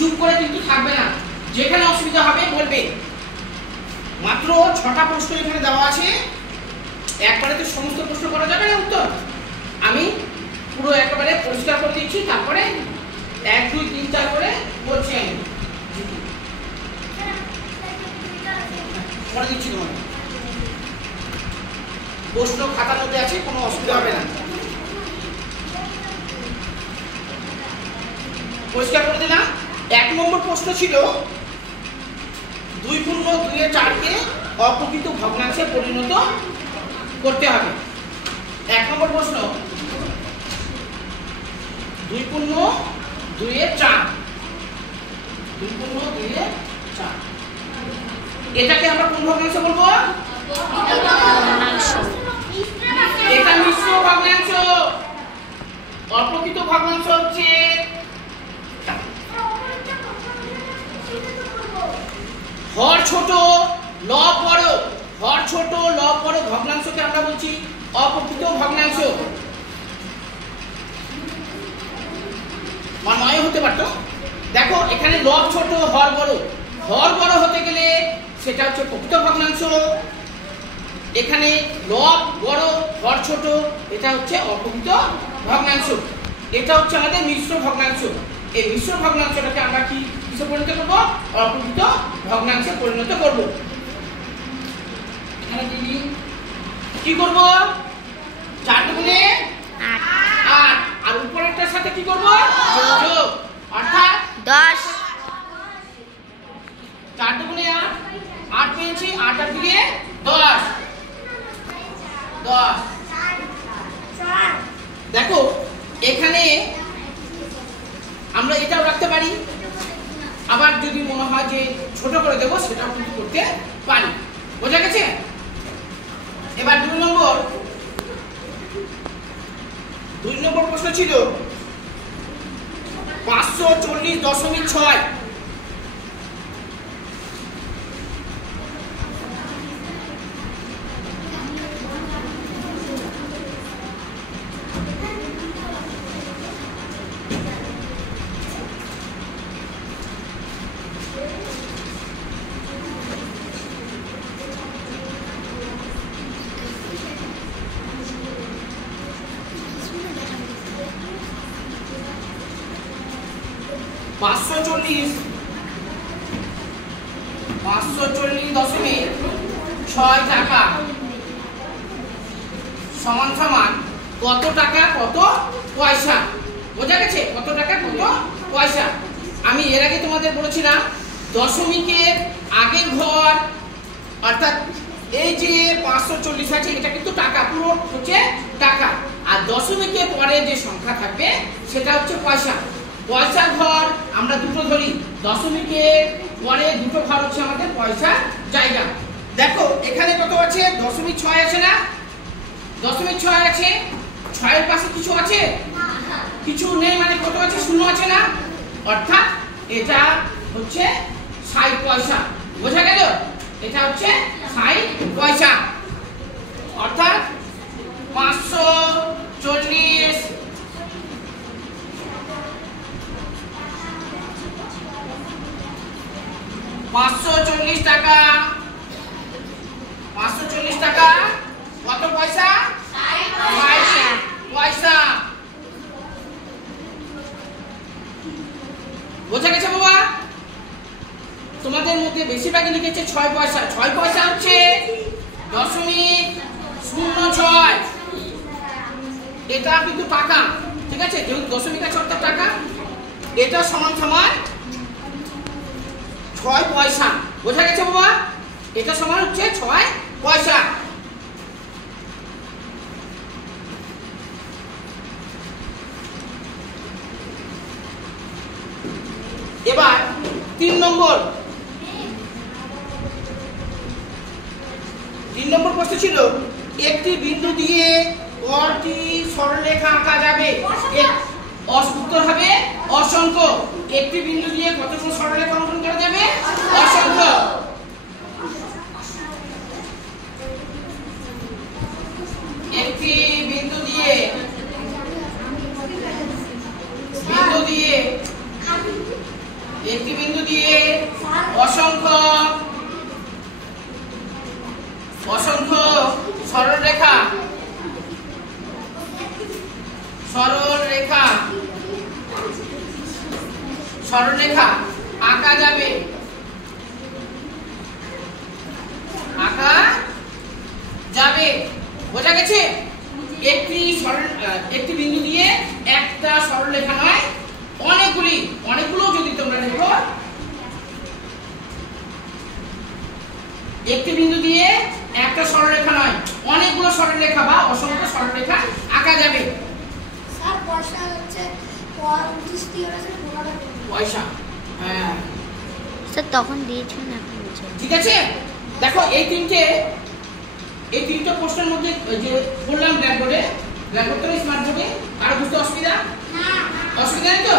চুপ করে কিন্তু থাকবে না, যেখানে অসুবিধা হবে বলবে। মাত্র 6টা প্রশ্ন এখানে দেওয়া আছে, একবারে তো সমস্ত প্রশ্ন করা যাবে না উত্তর। আমি পুরো একেবারে পরিষ্কার করে দিচ্ছি, তারপরে 1 2 3 4 করে বলছি। আমি করে দিচ্ছি তোমাকে, প্রশ্ন খাতার মধ্যে আছে, কোনো অসুবিধা হবে না। পরিষ্কার করে দিলাম। 1 নম্বর প্রশ্ন ছিল 2 পূর্ণ 2 এর 4 কে অপ্রকৃত ভগ্নাংশে পরিণত করতে হবে। 1 নম্বর প্রশ্ন 2 পূর্ণ 2 এর 4, 2 পূর্ণ 2 এর 4, এটাকে আমরা কোন ভগ্নাংশ বলবো? এটা মিশ্র ভগ্নাংশ। অপ্রকৃত ভগ্নাংশ হচ্ছে হর ছোট লব বড়, হর ছোট লব বড় ভগ্নাংশকে আমরা বলছি অপ্রকৃত ভগ্নাংশ। নয় হতে পারতো, দেখো এখানে লব ছোট হর বড়, হর বড় হতে গেলে সেটা হচ্ছে প্রকৃত ভগ্নাংশ, এখানে লব বড় হর ছোট, এটা হচ্ছে অপ্রকৃত ভগ্নাংশ। এটা হচ্ছে আমাদের মিশ্র ভগ্নাংশ। এই মিশ্র ভগ্নাংশটাকে আমরা কিসে পরিণত করব? অপ্রকৃত ভগ্নাংশে পরিণত করব। এখানে দিদি কি করব? 4 দুগুণে 8, আর উপরেরটার সাথে কি করব? যোগ, অর্থাৎ 10। 4 দুগুণে 8, 8 পেয়েছি, 8 আর দিকে 10, 10। দেখো এখানে আমরা এটাও রাখতে পারি, আবার যদি মনে হয় যে ছোট করে দেবো সেটাও কিন্তু করতে পারি। বোঝা গেছে? এবার 2 নম্বর প্রশ্ন ছিল 540.6। টাকা সমান সমান কত টাকা কত পয়সা। বোঝা গেছে? কত টাকা কত পয়সা। আমি এর আগে তোমাদের বলেছিলাম দশমিকের আগের ঘর, অর্থাৎ এই যে 540 আছে এটা কিন্তু টাকা, পুরো হচ্ছে টাকা, আর দশমিকের পরে যে সংখ্যা থাকবে সেটা হচ্ছে পয়সা। পয়সার ঘর আমরা দুটো ধরি, দশমিকের পরে দুটো ঘর হচ্ছে আমাদের পয়সার জায়গা। দেখো এখানে কত আছে? 0.6 আছে না? 0.6 আছে, 6 এর পাশে কিছু আছে? কিছু নেই, মানে কত আছে? 0 আছে না? অর্থাৎ এটা হচ্ছে 60 পয়সা। বোঝা গেল? এটা হচ্ছে 60 পয়সা, অর্থাৎ 540 টাকা। 540 টাকা কত পয়সা? 60 পয়সা। বোঝা গেছে বাবা? তোমাদের মধ্যে বেশিরভাগই লিখেছে 6 পয়সা। 6 পয়সা হচ্ছে 0.06, এটা কিন্তু টাকা, ঠিক আছে? যেহেতু দশমিক আছে অর্থাৎ টাকা, এটা সমান সমান 6 পয়সা। বোঝা গেছে বাবা? এটা সমান হচ্ছে 6 পয়সা। এবার 3 নম্বর প্রশ্ন ছিল একটি বিন্দু দিয়ে কয়টি সরলরেখা আঁকা যাবে? উত্তর হবে অসংখ্য। একটি বিন্দু দিয়ে কতগুলো সরলরেখা অঙ্কন করা যাবে? অসংখ্য। একটি বিন্দু দিয়ে একটি বিন্দু দিয়ে অসংখ্য অসংখ্য সরলরেখা সরলরেখা সরলরেখা আঁকা যাবে, আঁকা যাবে। বোঝা গেছে? একটি বিন্দু দিয়ে একটা সরলরেখা নয়, অনেকগুলো যদি তোমরা দেখো, একটি বিন্দু দিয়ে একটা সরলরেখা নয়, অনেকগুলো সরলরেখা বা অসংখ্য সরলরেখা আঁকা যাবে। স্যার পয়সা হচ্ছে 29 দিয়ে আছে 15 পয়সা, হ্যাঁ স্যার তখন দিয়েছেন এখন বলছেন। ঠিক আছে, দেখো এই তিনটা প্রশ্নের মধ্যে যে বললাম ব্ল্যাকবোর্ডে, ব্ল্যাকবোর্ড তো স্মার্ট বোর্ডে, কারো বুঝতে অসুবিধা নেই তো?